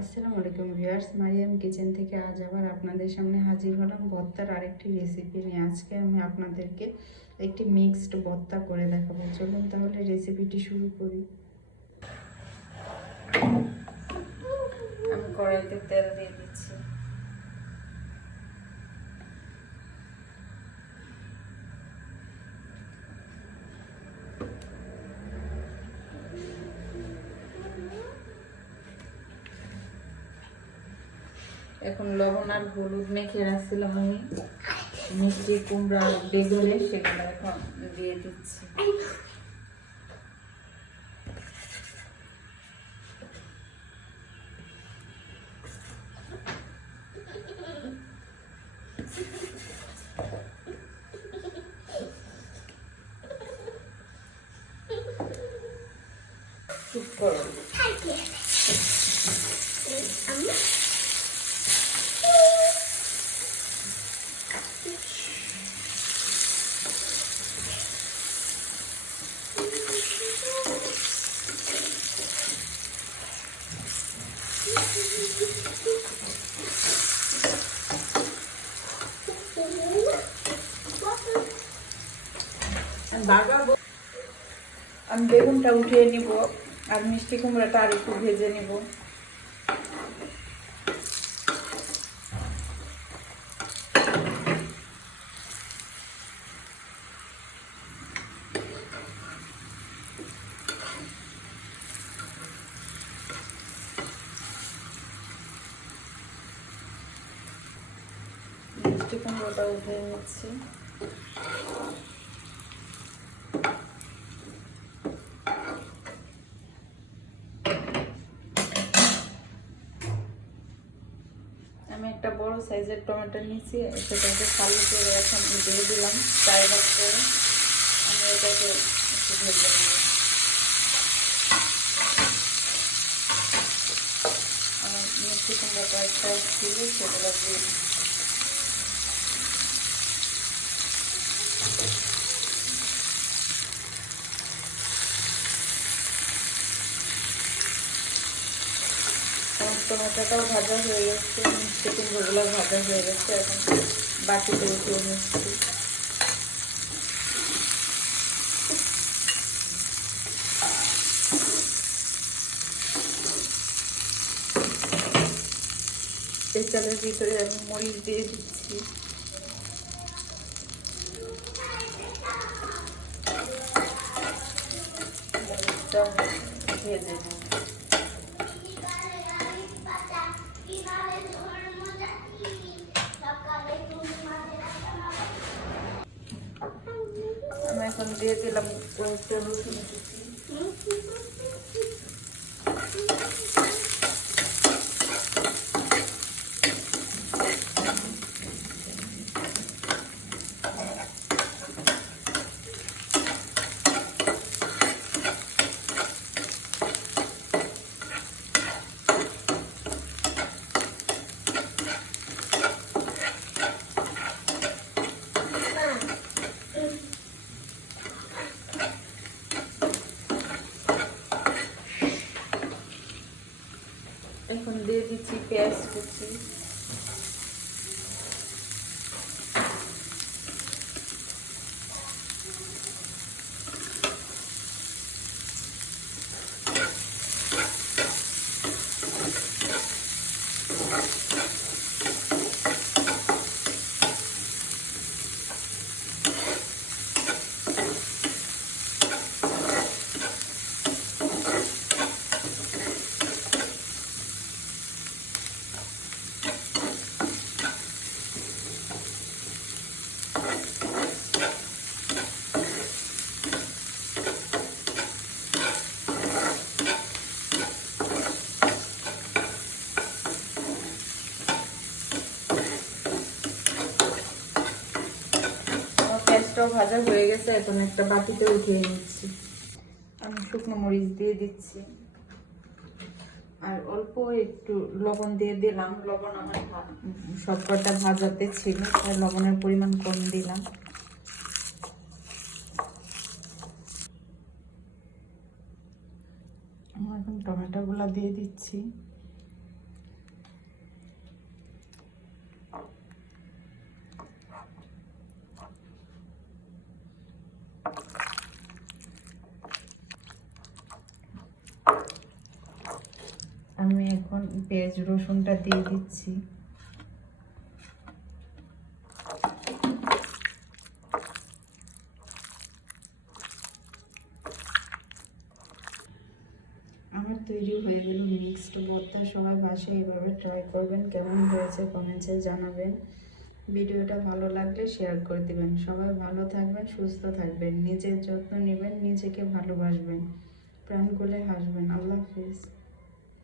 আসসালামু আলাইকুম viewers, Mariam kitchen থেকে আজ আবার আপনাদের সামনে হাজির হলাম ভর্তার আরেকটি রেসিপি নিয়ে। আজকে আমি আপনাদেরকে একটি মিক্সড ভর্তা করে দেখাবো। চলুন তাহলে রেসিপিটি শুরু করি। আমি কড়াইতে তেল দিয়ে দিচ্ছি। এখন লবণ আর হলুদ মেখে রাখছিলাম আমি মিষ্টি কুমড়া বেগুনে, সেগুলো এখন দিয়ে দিচ্ছি। চুপ করো। আমি বেগুনটা উঠিয়ে নিব আর মিষ্টি কুমড়াটা আর একটু ভেজে নিব। মিষ্টি কুমড়োটা উঠে নিচ্ছি। আমি একটা বড় সাইজের টমেটো নিয়েছি, সেটাকে খালি করে এখন দিয়ে দিলাম। ফ্রাই ভাগ করে আমি এটাকে একটু ভেজে নেব। আমার মিষ্টি কুমড়োটা একটা ছিল, সেগুলো দিয়ে টমেটোটাও ভাজা হয়ে গেছে, মিষ্টি কুমড়োগুলো ভাজা হয়ে গেছে। এখন বাটিতে উঠিয়ে নিচ্ছি। এই চালের ভিতরে আমি মরিচ দিয়ে দিচ্ছি। ভেজে নেব। আমি এখন দিয়ে দিলাম কয়েকটা রসুন কুচি। এখন দিয়ে দিচ্ছি পেঁয়াজ কুচি। পেঁয়াজটাও ভাজা হয়ে গেছে, এখন একটা বাটিতে উঠিয়ে নিচ্ছি। আমি শুকনো মরিচ দিয়ে দিচ্ছি আর অল্প একটু লবণ দিয়ে দিলাম। লবণ আমার সবকটা ভাজাতে ছিল, তাই লবণের পরিমাণ কম দিলাম। এখন টমেটোগুলো দিয়ে দিচ্ছি। পেঁয়াজ রসুনটা দিয়ে দিচ্ছি। আমার তৈরি হয়ে গেল মিক্সড ভর্তা। সবাই বাসায় এইভাবে ট্রাই করবেন, কেমন হয়েছে কমেন্টসে জানাবেন। ভিডিওটা ভালো লাগলে শেয়ার করে দিবেন। সবাই ভালো থাকবেন, সুস্থ থাকবেন, নিজের যত্ন নেবেন, নিজেকে ভালোবাসবেন, প্রাণ খুলে হাসবেন। আল্লাহ হাফিজ।